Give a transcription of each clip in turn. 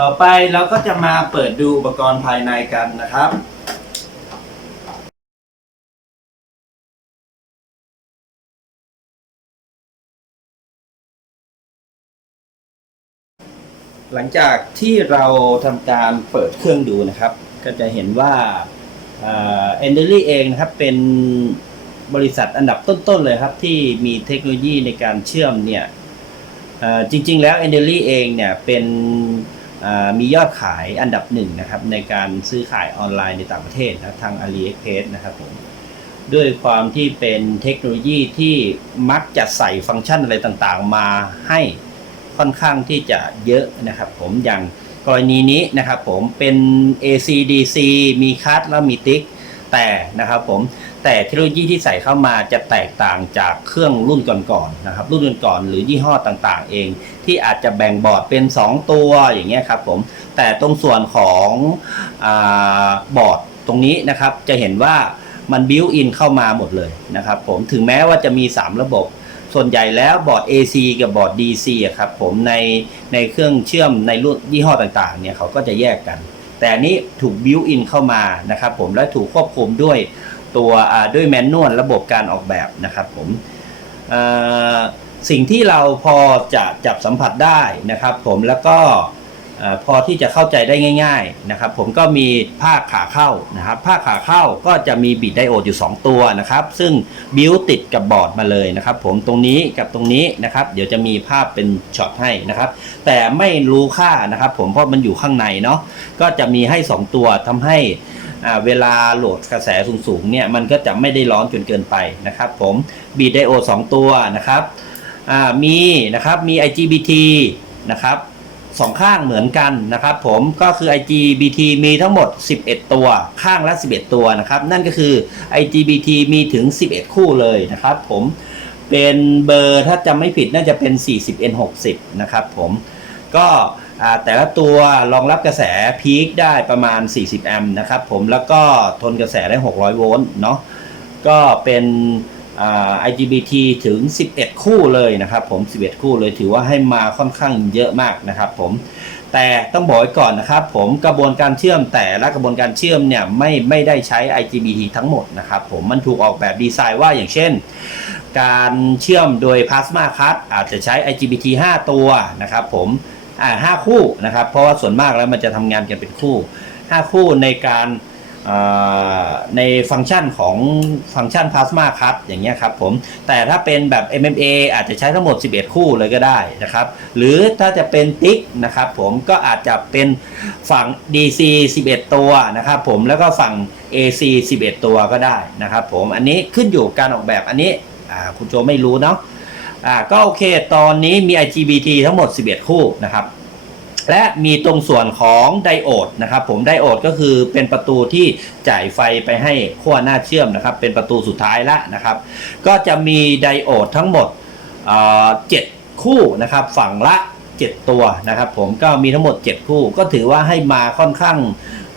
ต่อไปเราก็จะมาเปิดดูอุปกรณ์ภายในกันนะครับ หลังจากที่เราทำการเปิดเครื่องดูนะครับ ก็จะเห็นว่าเอ็นเดอรี่เองนะครับเป็นบริษัทอันดับต้น ๆ เลยครับ ที่มีเทคโนโลยีในการเชื่อมเนี่ยจริง ๆ แล้ว e n d e l y เองเนี่ยเป็น มียอดขายอันดับหนึ่งนะครับในการซื้อขายออนไลน์ในต่างประเทศนะครับทาง AliExpress นะครับผมด้วยความที่เป็นเทคโนโลยีที่มักจะใส่ฟังก์ชันอะไรต่างๆ มาให้ค่อนข้างที่จะเยอะนะครับผมอย่างกรณีนี้นะครับผมเป็น AC/DC มีคัสแล้วมีติ๊กแต่นะครับผม แต่เทคโนโลยีที่ใส่เข้ามาจะแตกต่างจากเครื่องรุ่นก่อนๆนะครับ รุ่นก่อนๆหรือยี่ห้อต่างๆ เอง ที่อาจจะแบ่งบอร์ดเป็น 2 ตัวอย่างเงี้ยครับผมแต่ตรงส่วนของอบอร์ดตรงนี้นะครับจะเห็นว่ามันบิวอินเข้ามาหมดเลยนะครับผมถึงแม้ว่าจะมี 3 ระบบ ส่วนใหญ่แล้วบอร์ด AC กับบอร์ด DC อะครับผมในในเครื่องเชื่อมในรุ่นยี่ห้อต่างๆเนี่ยเขาก็จะแยกกัน แต่อันนี้ถูกบิวอินเข้ามานะครับผมและถูกควบคุมด้วย ตัวด้วยแมนนวลระบบการออกแบบนะครับผมสิ่งที่เราพอจะจับสัมผัสได้นะครับ ผมแล้วก็พอที่จะเข้าใจได้ง่าย ๆนะครับ ผมก็มีภาคขาเข้านะครับภาคขาเข้าก็จะมีบิดไดโอดอยู่ 2 ตัวนะครับ ซึ่งบิวติดกับบอร์ดมาเลยนะครับ ผมตรงนี้กับตรงนี้นะครับ เดี๋ยวจะมีภาพเป็นช็อตให้นะครับ แต่ไม่รู้ค่านะครับ ผมเพราะมันอยู่ข้างในเนาะก็จะมีให้ 2 ตัวทำให้ เวลาโหลดกระแสสูงๆเนี่ยมันก็จะไม่ได้ร้อนจนเกินไปนะครับผมบีไดโอ2ตัวนะครับมีนะครับมี IGBT นะครับสองข้างเหมือนกันนะครับผมก็คือ IGBT มีทั้งหมด 11 ตัวข้างละ 11 ตัวนะครับนั่นก็คือ IGBT มีถึง 11 คู่เลยนะครับผมเป็นเบอร์ถ้าจำไม่ผิดน่าจะเป็น 40N60 นะครับผมก็ แต่ละตัวรองรับกระแสพีคได้ประมาณ 40 แอมป์นะครับผมแล้วก็ทนกระแสได้ 600 โวลต์เนาะก็เป็นอ IGBT ถึง 11 คู่เลยนะครับผม 11 คู่เลยถือว่าให้มาค่อนข้างเยอะมากนะครับผมแต่ต้องบอกไว้ก่อนนะครับผมกระบวนการเชื่อมแต่ละกระบวนการเชื่อมเนี่ยไม่ไม่ได้ใช้ IGBT ทั้งหมดนะครับผมมันถูกออกแบบดีไซน์ว่าอย่างเช่น การเชื่อมโดยพลาสมาคัตอาจจะใช้ IGBT 5 ตัวนะครับผม อ่าห้าคู่นะครับ เพราะว่าส่วนมากแล้วมันจะทำงานกันเป็นคู่5คู่ในการในฟังก์ชันของฟังก์ชันพลาสมาคัตอย่างเงี้ยครับผมแต่ถ้าเป็นแบบ MMA อาจจะใช้ทั้งหมด 11 คู่เลยก็ได้นะครับ หรือถ้าจะเป็นติ๊กนะครับผมก็อาจจะเป็นฝั่ง DC 11 ตัวนะครับผมแล้วก็ฝั่ง AC 11 ตัวก็ได้นะครับผมอันนี้ขึ้นอยู่การออกแบบอันนี้คุณโจไม่รู้เนาะ อ่าก็โอเค ตอนนี้มี IGBT ทั้งหมด 11 คู่นะครับ และมีตรงส่วนของไดโอดนะครับผมไดโอดก็คือเป็นประตูที่จ่ายไฟไปให้ขั้วหน้าเชื่อมนะครับ เป็นประตูสุดท้ายละนะครับ ก็จะมีไดโอดทั้งหมดเอ่อ7คู่นะครับ ฝั่งละ 7 ตัวนะครับ ผมก็มีทั้งหมด 7 คู่ ก็ถือว่าให้มาค่อนข้าง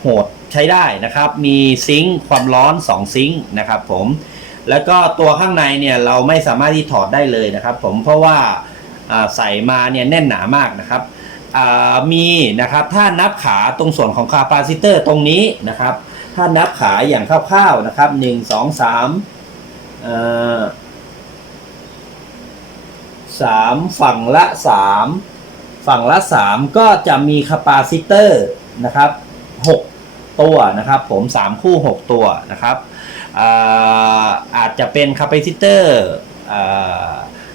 โหดใช้ได้นะครับ มีซิงค์ความร้อน 2 ซิงค์นะครับผม แล้วก็ตัวข้างในเนี่ยเราไม่สามารถที่ถอดได้เลยนะครับ ผมเพราะว่าใส่มาเนี่ยแน่นหนามากนะครับมีนะครับถ้านับขาตรงส่วนของคาปาซิเตอร์ตรงนี้นะครับ ถ้านับขาอย่างคร่าวๆนะครับหนึ่งสองสามสามฝั่งละสามฝั่งละสามก็จะมีคาปาซิเตอร์นะครับหกตัวนะครับ ผมสามคู่หกตัวนะครับ อาจจะเป็นคาปาซิเตอร์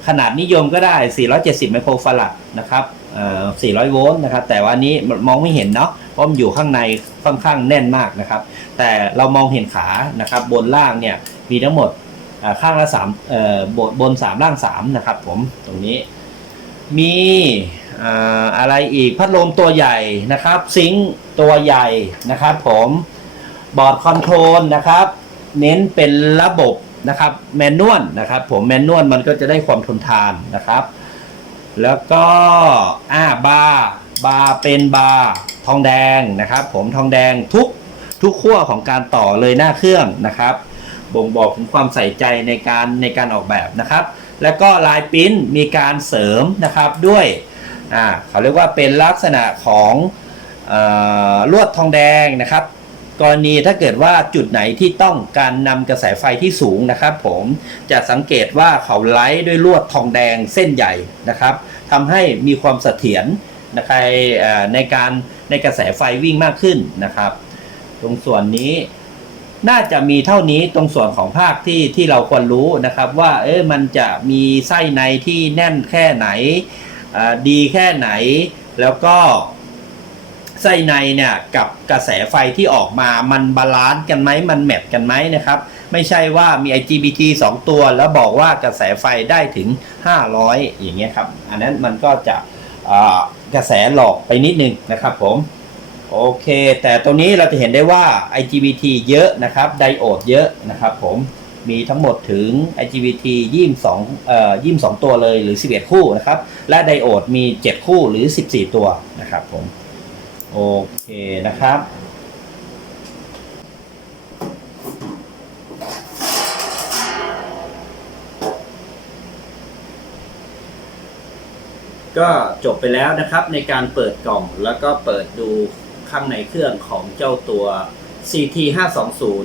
ขนาดนิยมก็ได้ 470 ไมโครฟาราดนะครับเอ่อ400 โวลต์นะครับ แต่ว่านี้มองไม่เห็นเนาะ เพราะมันอยู่ข้างในค่อนข้างแน่นมากนะครับ แต่เรามองเห็นขานะครับ บนล่างเนี่ยมีทั้งหมดข้างละ3เอ่อบนบน 3 ล่าง 3 นะครับผมตรงนี้ มีอะไรอีกพัดลมตัวใหญ่นะครับ ซิงตัวใหญ่นะครับผมบอร์ดคอนโทรลนะครับ เน้นเป็นระบบนะครับแมนนวลนะครับ ผมแมนนวลมันก็จะได้ความทนทานนะครับ แล้วก็อ่าบาร์บาร์เป็นบาร์ทองแดงนะครับ ผมทองแดงทุกทุกขั้วของการต่อเลยหน้าเครื่องนะครับ บ่งบอกถึงความใส่ใจในการในการออกแบบนะครับ แล้วก็ลายปิ้นมีการเสริมนะครับด้วยอ่าเขาเรียกว่าเป็นลักษณะของอลวดทองแดงนะครับ กรณีถ้าเกิดว่าจุดไหนที่ต้องการนำกระแสไฟที่สูงนะครับ ผมจะสังเกตว่าเขาไล่ด้วยลวดทองแดงเส้นใหญ่นะครับทำให้มีความเสถียรนะครับในการในกระแสไฟวิ่งมากขึ้นนะครับ ตรงส่วนนี้น่าจะมีเท่านี้ตรงส่วนของภาคที่ที่เราควรรู้นะครับว่าเอ๊ะมันจะมีไส้ในที่แน่นแค่ไหนดีแค่ไหน แล้วก็ ไส้ในเนี่ยกับกระแสไฟที่ออกมามันบาลานซ์กันไหมมันแมทกันไหมนะครับไม่ใช่ว่ามี IGBT 2 ตัวแล้วบอกว่ากระแสไฟได้ถึง 500 อย่างเงี้ยครับ อันนั้นมันก็จะกระแสหลอกไปนิดนึงนะครับผมโอเค แต่ตรงนี้เราจะเห็นได้ว่า IGBT เยอะนะครับไดโอดเยอะนะครับผมมีทั้งหมดถึง IGBT 22เอ่อ22 ตัวเลยหรือ 11 คู่นะครับ และไดโอดมี 7 คู่หรือ 14 ตัวนะครับผม โอเคนะครับ ก็จบไปแล้วนะครับในการเปิดกล่องแล้วก็เปิดดูข้างในเครื่องของเจ้าตัว CT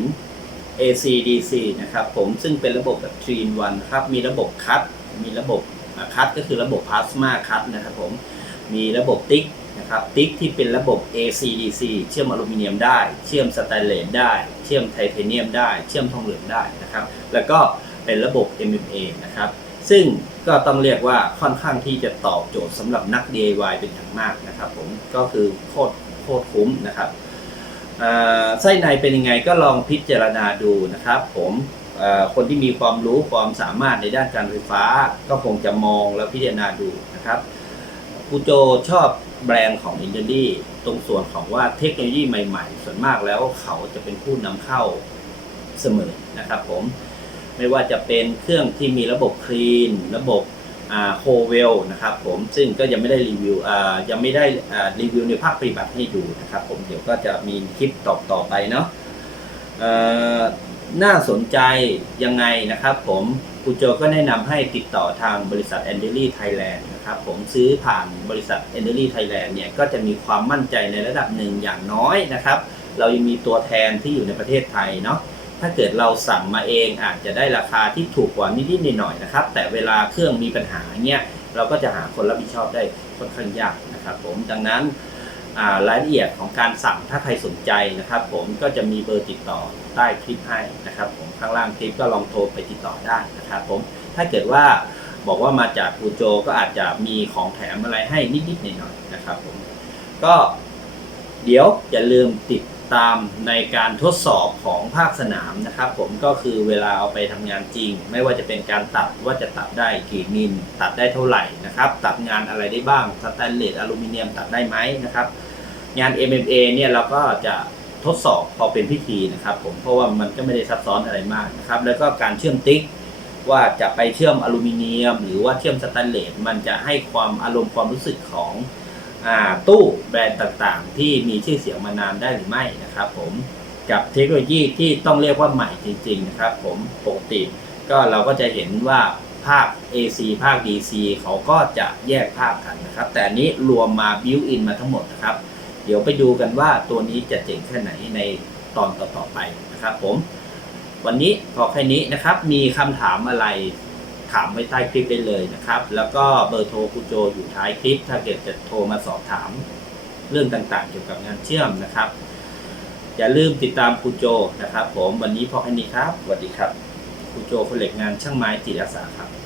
520 ACDC นะครับผมซึ่งเป็นระบบแบบ3 in 1ครับ มีระบบคัด มีระบบคัดก็คือระบบพลาสมาคัดนะครับผม มีระบบติ๊ก นะครับติ๊กที่เป็นระบบ ACDC เชื่อมอลูมิเนียมได้ เชื่อมสแตนเลสได้ เชื่อมไทเทเนียมได้ เชื่อมทองเหลืองได้นะครับ แล้วก็เป็นระบบ MMA นะครับ ซึ่งก็ต้องเรียกว่าค่อนข้างที่จะตอบโจทย์สำหรับนัก DIY เป็นอย่างมากนะครับผมก็คือโคตรโคตรคุ้มนะครับไส้ในเป็นยังไงก็ลองพิจารณาดูนะครับ ผมคนที่มีความรู้ความสามารถในด้านการไฟฟ้า ก็คงจะมองแล้วพิจารณาดูนะครับครูโจชอบ แบรนด์ของอินเ i ีตรงส่วนของว่าเทคโนโลยีใหม่ๆ ส่วนมากแล้วเขาจะเป็นผู้นำเข้าเสมอนะครับผมไม่ว่าจะเป็นเครื่องที่มีระบบคลีน ระบบโคเวลนะครับผมซึ่งก็ยังไม่ได้รีวิวยังไม่ได้รีวิวในภาคปฏิบัติให้ดูนะครับผมเดี๋ยวก็จะมีคลิปต่อต่อไปเนาะน่าสนใจยังไงนะครับผม ครูโจก็แนะนำให้ติดต่อทางบริษัท a n d e l y Thailand นะครับ ผมซื้อผ่านบริษัท a n d e l y Thailand เนี่ยก็จะมีความมั่นใจในระดับหนึ่งอย่างน้อยนะครับ เรายังมีตัวแทนที่อยู่ในประเทศไทยเนาะถ้าเกิดเราสั่งมาเองอาจจะได้ราคาที่ถูกกว่านิดๆหน่อยๆนะครับ แต่เวลาเครื่องมีปัญหาเนี่ยเราก็จะหาคนรับผิดชอบได้ค่อนข้างยากนะครับ ผมดังนั้น รายละเอียดของการสั่งถ้าใครสนใจนะครับ ผมก็จะมีเบอร์ติดต่อใต้คลิปให้นะครับ ผมข้างล่างคลิปก็ลองโทรไปติดต่อได้นะครับ ผมถ้าเกิดว่าบอกว่ามาจากปูโจก็อาจจะมีของแถมอะไรให้นิดๆหน่อยๆนะครับ ผมก็เดี๋ยวอย่าลืมติด ตามในการทดสอบของภาคสนามนะครับ ผมก็คือเวลาเอาไปทำงานจริง ไม่ว่าจะเป็นการตัดว่าจะตัดได้กี่มิล ตัดได้เท่าไหร่นะครับ ตัดงานอะไรได้บ้างสแตนเลสอลูมิเนียมตัดได้ไหมนะครับ งาน MMA เนี่ยเราก็จะทดสอบพอเป็นพิธีนะครับ ผมเพราะว่ามันก็ไม่ได้ซับซ้อนอะไรมากนะครับ แล้วก็การเชื่อมติ๊กว่าจะไปเชื่อมอลูมิเนียม หรือว่าเชื่อมสแตนเลสมันจะให้ความอารมณ์ความรู้สึกของ ตู้แบรนด์ต่างๆ ที่มีชื่อเสียงมานานได้หรือไม่นะครับผมกับเทคโนโลยีที่ต้องเรียกว่าใหม่จริงๆนะครับผมปกติก็เราก็จะเห็นว่าภาค AC ภาค DC เขาก็จะแยกภาคกันนะครับ แต่นนี้รวมมาบิวอินมาทั้งหมดนะครับ เดี๋ยวไปดูกันว่าตัวนี้จะเจ๋งแค่ไหนในตอนต่อๆไปนะครับผม วันนี้พอแค่นี้นะครับ มีคำถามอะไร ถามไว้ใต้คลิปได้เลยนะครับ แล้วก็เบอร์โทรคุณโจอยู่ท้ายคลิป ถ้าเกิดจะโทรมาสอบถามเรื่องต่างๆ เกี่ยวกับงานเชื่อมนะครับ อย่าลืมติดตามคุณโจนะครับ ผมวันนี้พอแค่นี้ครับสวัสดีครับคุณโจคนเหล็กงานช่างไม้จิตอาสาครับ